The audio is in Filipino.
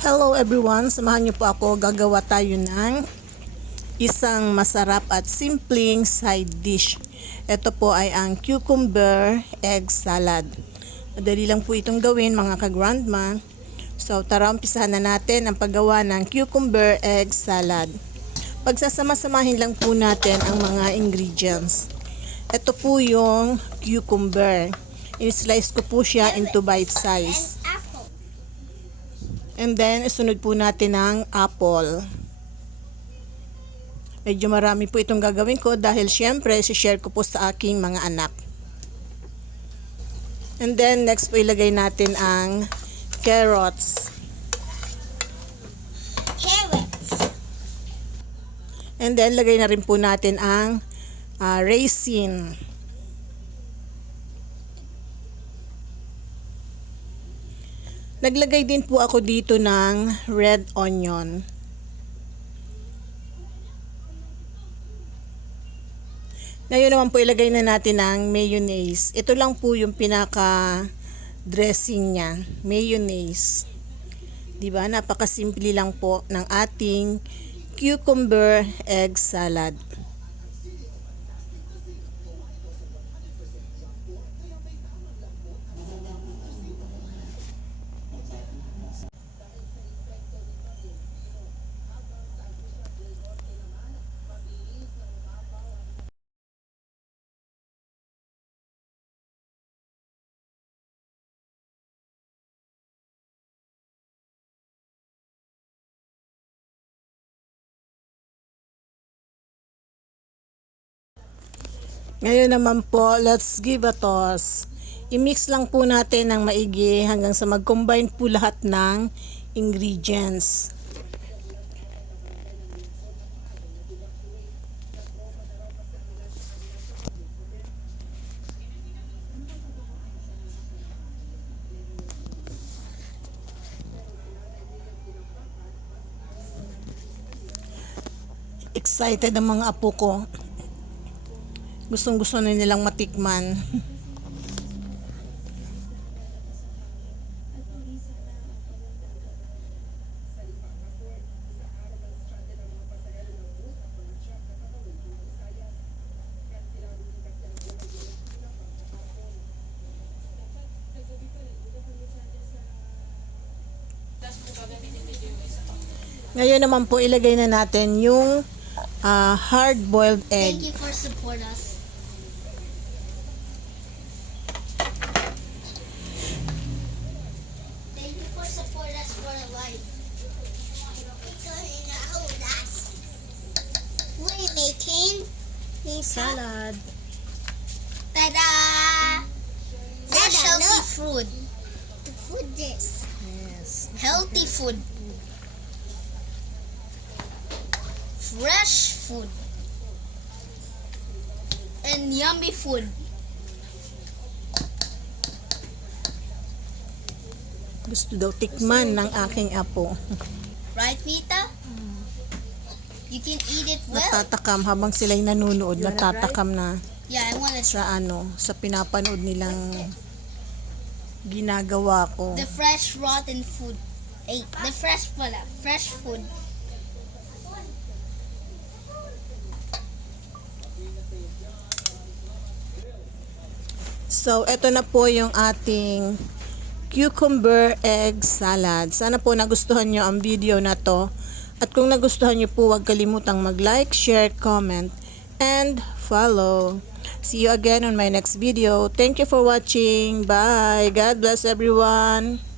Hello everyone, samahan niyo po ako. Gagawa tayo ng isang masarap at simpleng side dish. Ito po ay ang cucumber egg salad. Madali lang po itong gawin mga ka-grandma. So tara, umpisahan na natin ang paggawa ng cucumber egg salad. Pagsasama-samahin lang po natin ang mga ingredients. Ito po yung cucumber. In-slice ko po siya into bite size. And then, isunod po natin ang apple. Medyo marami po itong gagawin ko dahil syempre, share ko po sa aking mga anak. And then, next po ilagay natin ang carrots. And then, lagay na rin po natin ang raisin. Naglagay din po ako dito ng red onion. Ngayon naman po ilagay na natin ang mayonnaise. Ito lang po yung pinaka dressing niya, mayonnaise. 'Di ba? Napakasimple lang po ng ating cucumber egg salad. Ngayon naman po, let's give a toss. I-mix lang po natin ng maigi hanggang sa mag-combine po lahat ng ingredients. Excited ang mga apo ko. Gustong-gusto na nilang matikman. Ngayon naman po ilagay na natin yung hard-boiled egg. Thank you for support us. Thank you for support us for life. We're making Salad. ta-da! Fresh healthy food. The food is Yes. healthy food. Fresh food. And yummy food. Gusto daw tikman ng aking apo. Right, Mita? You can eat it well. Natatakam habang sila'y nanonood, natatakam na Yeah, I want to try. sa pinapanood nilang ginagawa ko. The fresh rotten food. The fresh food. So, eto na po yung ating cucumber egg salad. Sana po nagustuhan nyo ang video na to. At kung nagustuhan nyo po, huwag kalimutang mag-like, share, comment, and follow. See you again on my next video. Thank you for watching. Bye. God bless everyone.